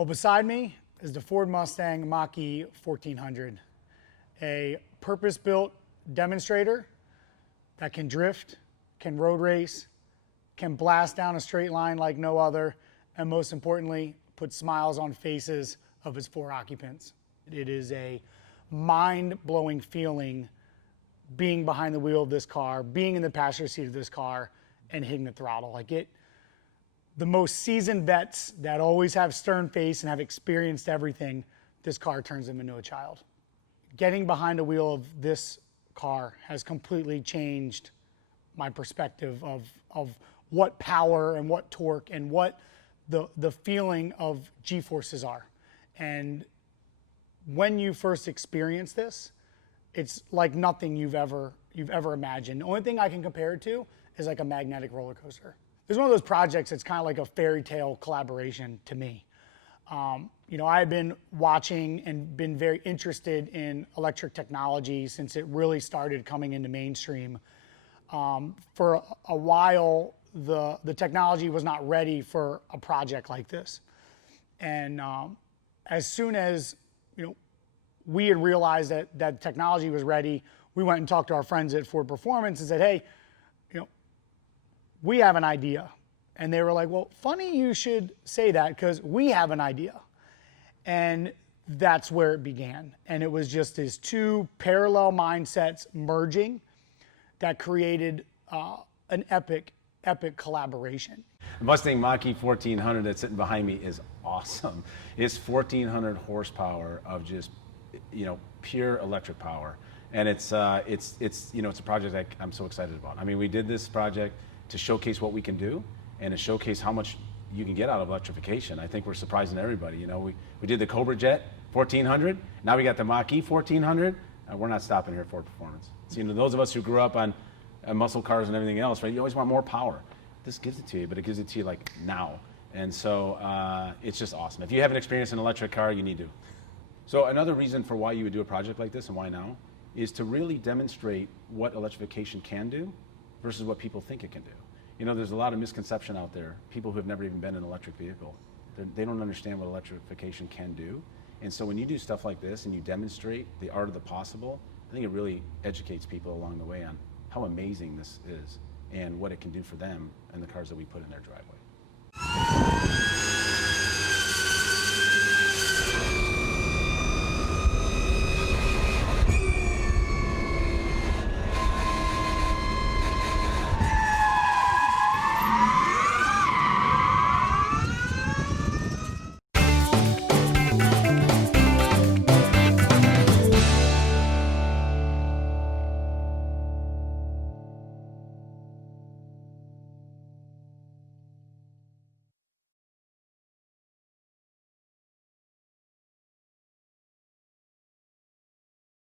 Well, beside me is the Ford Mustang Mach-E 1400, a purpose-built demonstrator that can drift, can road race, can blast down a straight line like no other, and most importantly, put smiles on faces of its four occupants. It is a mind-blowing feeling being behind the wheel of this car, being in the passenger seat of this car, and hitting the throttle. The most seasoned vets that always have stern face and have experienced everything, this car turns them into a child. Getting behind the wheel of this car has completely changed my perspective of what power and what torque and what the feeling of G-forces are. And when you first experience this, it's like nothing you've ever imagined. The only thing I can compare it to is like a magnetic roller coaster. It's one of those projects that's kind of like a fairy tale collaboration to me. I've been watching and been very interested in electric technology since it really started coming into mainstream. For a while, the technology was not ready for a project like this. And as soon as we had realized that technology was ready, we went and talked to our friends at Ford Performance and said, hey, we have an idea. And they were like, well, funny you should say that because we have an idea. And that's where it began. And it was just these two parallel mindsets merging that created an epic collaboration. The Mustang Mach-E 1400 that's sitting behind me is awesome. It's 1,400 horsepower of just, pure electric power. And it's a project that I'm so excited about. I mean, we did this project to showcase what we can do and to showcase how much you can get out of electrification. I think we're surprising everybody. We did the Cobra Jet 1400. Now we got the Mach-E 1400. We're not stopping here at Ford Performance. So, those of us who grew up on muscle cars and everything else, right? You always want more power. This gives it to you, but it gives it to you like now. And so it's just awesome. If you haven't experienced an electric car, you need to. So another reason for why you would do a project like this and why now is to really demonstrate what electrification can do versus what people think it can do. There's a lot of misconception out there. People who have never even been in an electric vehicle, they don't understand what electrification can do. And so when you do stuff like this and you demonstrate the art of the possible, I think it really educates people along the way on how amazing this is and what it can do for them and the cars that we put in their driveway.